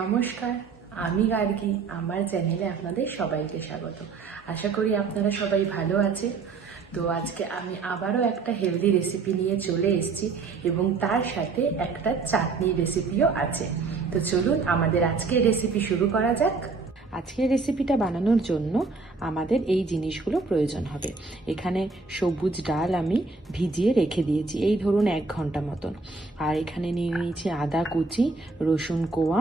নমস্কার, আমি গার্গী। আমার চ্যানেলে আপনাদের সবাইকে স্বাগত। আশা করি আপনারা সবাই ভালো আছেন। তো আজকে আমি আবারও একটা হেলদি রেসিপি নিয়ে চলে এসেছি এবং তার সাথে একটা চাটনির রেসিপিও আছে। তো চলুন আমাদের আজকের রেসিপি শুরু করা যাক। আজকের রেসিপিটা বানানোর জন্য আমাদের এই জিনিসগুলো প্রয়োজন হবে। এখানে সবুজ ডাল আমি ভিজিয়ে রেখে দিয়েছি, এই ধরুন 1 ঘন্টা মতন। আর এখানে নিয়ে নিয়েছি আদা কুচি, রসুন কোয়া,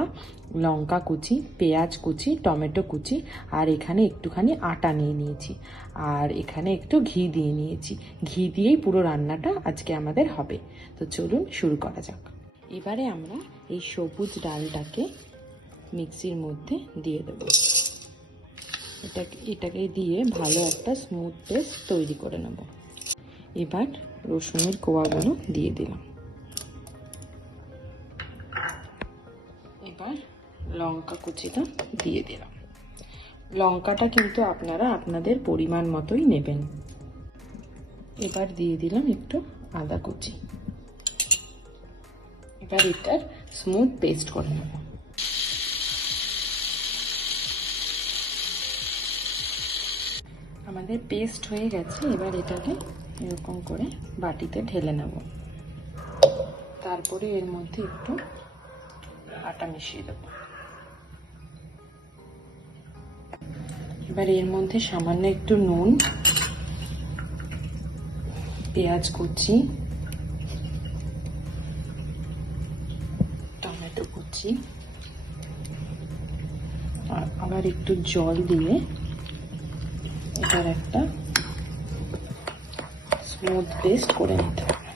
লঙ্কা কুচি, পেঁয়াজ কুচি, টমেটো কুচি, আর এখানে একটুখানি আটা নিয়ে নিয়েছি। আর এখানে একটু ঘি দিয়ে নিয়েছি। ঘি দিয়েই পুরো রান্নাটা আজকে আমাদের হবে। তো চলুন শুরু করা যাক। এবারে আমরা এই সবুজ ডালটাকে মিক্সির মধ্যে দিয়ে দেবো। এটাকে দিয়ে ভালো একটা স্মুথ পেস্ট তৈরি করে নেব। এবার রসুনের কোয়াগুলো দিয়ে দিলাম। এবার লঙ্কা কুচিটা দিয়ে দিলাম। লঙ্কাটা কিন্তু আপনারা আপনাদের পরিমাণ মতোই নেবেন। এবার দিয়ে দিলাম একটু আদা কুচি। এবার এটার স্মুথ পেস্ট করে নেব। আমাদের পেস্ট হয়ে গেছে। এবার এটাকে এরকম করে বাটিতে ঢেলে নেব। তারপরে এর মধ্যে একটু আটা মিশিয়ে দেব। এবার এর মধ্যে সামান্য একটু নুন, পেঁয়াজ কুচি, টমেটো কুচি আর আবার একটু জল দিয়ে এটার একটা স্মুথ পেস্ট করে নিতে হবে।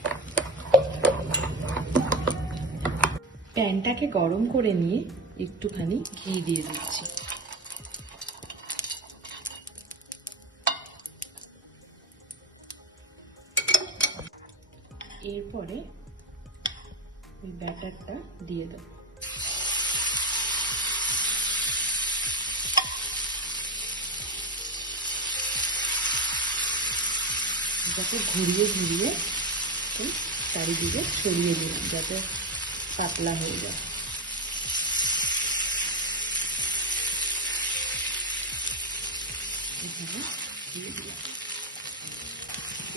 প্যানটাকে গরম করে নিয়ে একটুখানি ঘি দিয়ে দিচ্ছি। এরপরে ওই ব্যাটারটা দিয়ে দেব। এটাকে ঘুরিয়ে ঘুরিয়ে চারিদিকে ছড়িয়ে দিলাম যাতে পাতলা হয়ে যায়।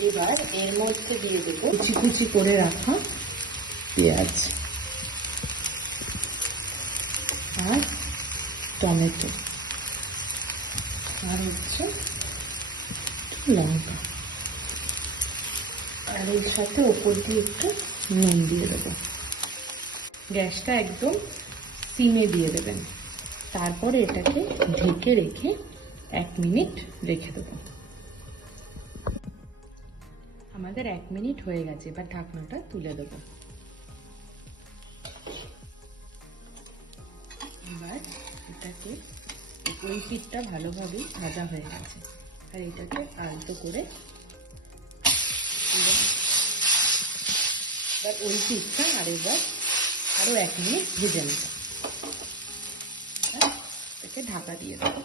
এবার এর মধ্যে দিয়ে দেবো কুচি কুচি করে রাখা পেঁয়াজ আর টমেটো আর হচ্ছে লঙ্কা, আর এর সাথে ওপর দিয়ে একটু নুন দিয়ে দেবো। গ্যাসটা একদম সিমে দিয়ে দেবেন। তারপরে এটাকে ঢেকে রেখে 1 মিনিট রেখে দেবো। আমাদের 1 মিনিট হয়ে গেছে। এবার ঢাকনাটা তুলে দেবো। এবার এটাকে ওই পিঠটা ভালোভাবেই ভাজা হয়ে গেছে। আর এটাকে আলতো করে এবার ওই পিঠটা আরো 1 মিনিট ভেজে নেব। এটাকে ঢাকা দিয়ে দেব।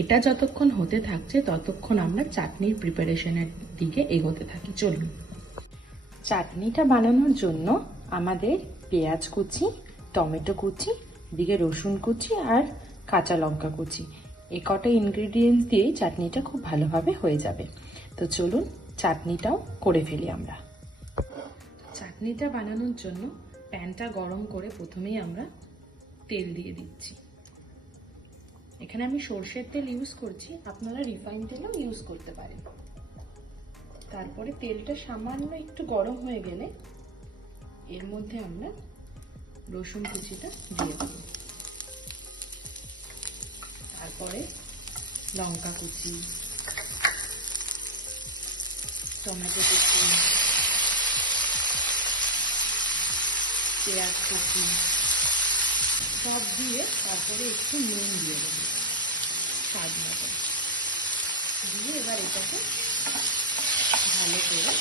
এটা যতক্ষণ হতে থাকছে ততক্ষণ আমরা চাটনির প্রিপারেশনের দিকে এগোতে থাকি। চলুন। চাটনিটা বানানোর জন্য আমাদের পেঁয়াজ কুচি, টমেটো কুচি, দিকে রসুন কুচি আর কাঁচা লঙ্কা কুচি, এই কটা ইনগ্রেডিয়েন্টস দিয়েই চাটনিটা খুব ভালোভাবে হয়ে যাবে। তো চলুন চাটনিটাও করে ফেলি আমরা। চাটনিটা বানানোর জন্য প্যানটা গরম করে প্রথমেই আমরা তেল দিয়ে দিচ্ছি। এখানে আমি সরষের তেল ইউজ করছি, আপনারা রিফাইন তেলও ইউজ করতে পারেন। তারপরে তেলটা সামান্য একটু গরম হয়ে গেলে এর মধ্যে আমরা রসুন কুচিটা দিয়ে দেব। তারপরে লঙ্কা কুচি, টমেটো কুচি, পেঁয়াজ কুচি সব দিয়ে তারপরে একটু নুন দিয়ে দেবো স্বাদ মতো দিয়ে এবার এটাকে ভালো করে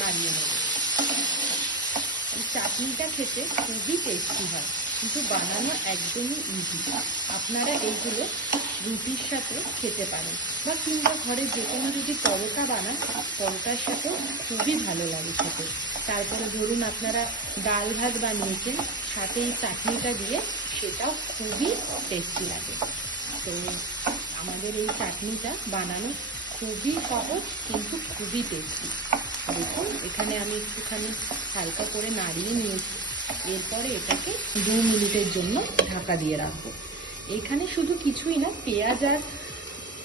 নাড়িয়ে নেব। এই চাটনিটা খেতে খুবই টেস্টি হয়, কিন্তু বানানো একদমই ইজি। আপনারা এইগুলো রুটির সাথে খেতে পারেন, বা কিংবা ঘরে যে কোনো যদি পরোটা বানান, পরোটার সাথেও খুবই ভালো লাগে খেতে। তারপরে ধরুন আপনারা ডাল ভাত বানিয়েছেন, সাথে এই চাটনিটা দিয়ে, সেটাও খুবই টেস্টি লাগে। তো আমাদের এই চাটনিটা বানানো খুবই সহজ, কিন্তু খুবই টেস্টি। দেখুন এখানে আমি একটুখানি হালকা করে নাড়িয়ে নিয়েছি। এরপরে এটাকে 2 মিনিটের জন্য ঢাকা দিয়ে রাখবো। এখানে শুধু কিছুই না, পেঁয়াজ আর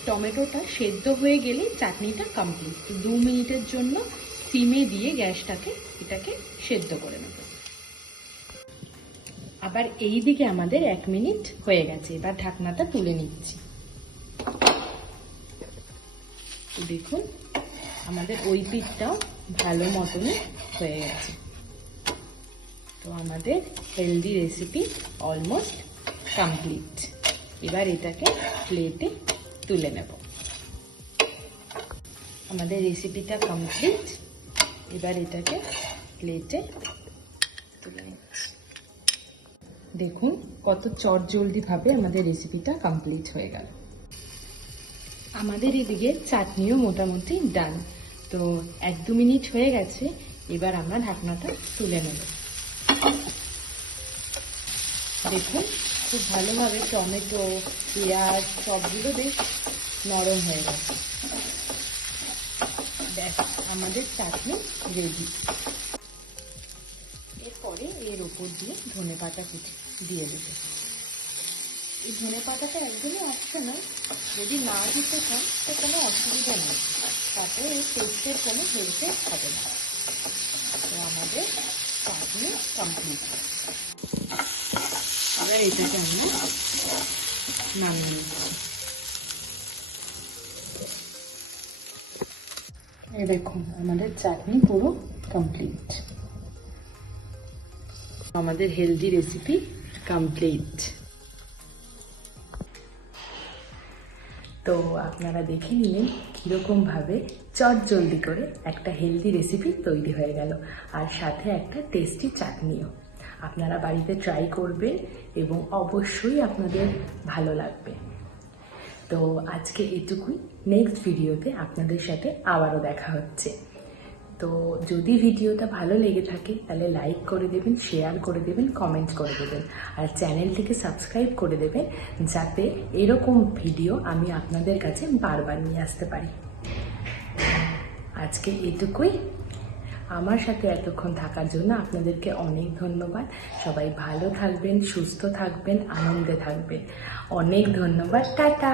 টমেটোটা সেদ্ধ হয়ে গেলে চাটনিটা কমপ্লিট। 2 মিনিটের জন্য সিমে দিয়ে গ্যাসটাকে এটাকে সেদ্ধ করে নেব। আবার এই দিকে আমাদের 1 মিনিট হয়ে গেছে, এবার ঢাকনাটা তুলে নিচ্ছি। দেখুন আমাদের ওই পিঠটাও ভালো মতনই হয়ে গেছে। তো আমাদের হেলদি রেসিপি অলমোস্ট কমপ্লিট। এবার এটাকে প্লেটে তুলে নেব। আমাদের রেসিপিটা কমপ্লিট, এবার এটাকে প্লেটে তুলে নিচ্ছি। দেখুন কত চটজলদিভাবে আমাদের রেসিপিটা কমপ্লিট হয়ে গেল। আমাদের এদিকে চাটনিও মোটামুটি ডান। তো 1-2 মিনিট হয়ে গেছে, এবার আমরা ঢাকনাটা তুলে নেব। দেখুন খুব ভালোভাবে টমেটো, পেঁয়াজ সবগুলো বেশ নরম হয়ে গেছে। ব্যাস, আমাদের চাটনি রেডি। এরপরে এর ওপর দিয়ে ধনেপাতা কুচি দিয়ে দেবো। এই ধনেপাতাটা একদমই অপশনাল, যদি না দিতে চান তো কোনো অসুবিধা নেই, তাতে এই টেস্টের কোনো হেরফের হবে না। তো আমাদের চাটনি কমপ্লিট। এবার এটাকে আমরা নামিয়ে নিচ্ছি। এই দেখুন আমাদের চাটনি পুরো কমপ্লিট। আমাদের হেলদি রেসিপি কমপ্লিট। তো আপনারা দেখে নিলেন কীরকমভাবে চটজলদি করে একটা হেলদি রেসিপি তৈরি হয়ে গেল, আর সাথে একটা টেস্টি চাটনিও। আপনারা বাড়িতে ট্রাই করবেন এবং অবশ্যই আপনাদের ভালো লাগবে। তো আজকে এটুকুই, নেক্সট ভিডিওতে আপনাদের সাথে আবারও দেখা হচ্ছে। তো যদি ভিডিওটা ভালো লেগে থাকে তাহলে লাইক করে দেবেন, শেয়ার করে দেবেন, কমেন্ট করে দেবেন, আর চ্যানেলটিকে সাবস্ক্রাইব করে দেবেন, যাতে এরকম ভিডিও আমি আপনাদের কাছে বারবার নিয়ে আসতে পারি। আজকে এটুকুই। আমার সাথে এতক্ষণ থাকার জন্য আপনাদেরকে অনেক ধন্যবাদ। সবাই ভালো থাকবেন, সুস্থ থাকবেন, আনন্দে থাকবেন। অনেক ধন্যবাদ। টাটা।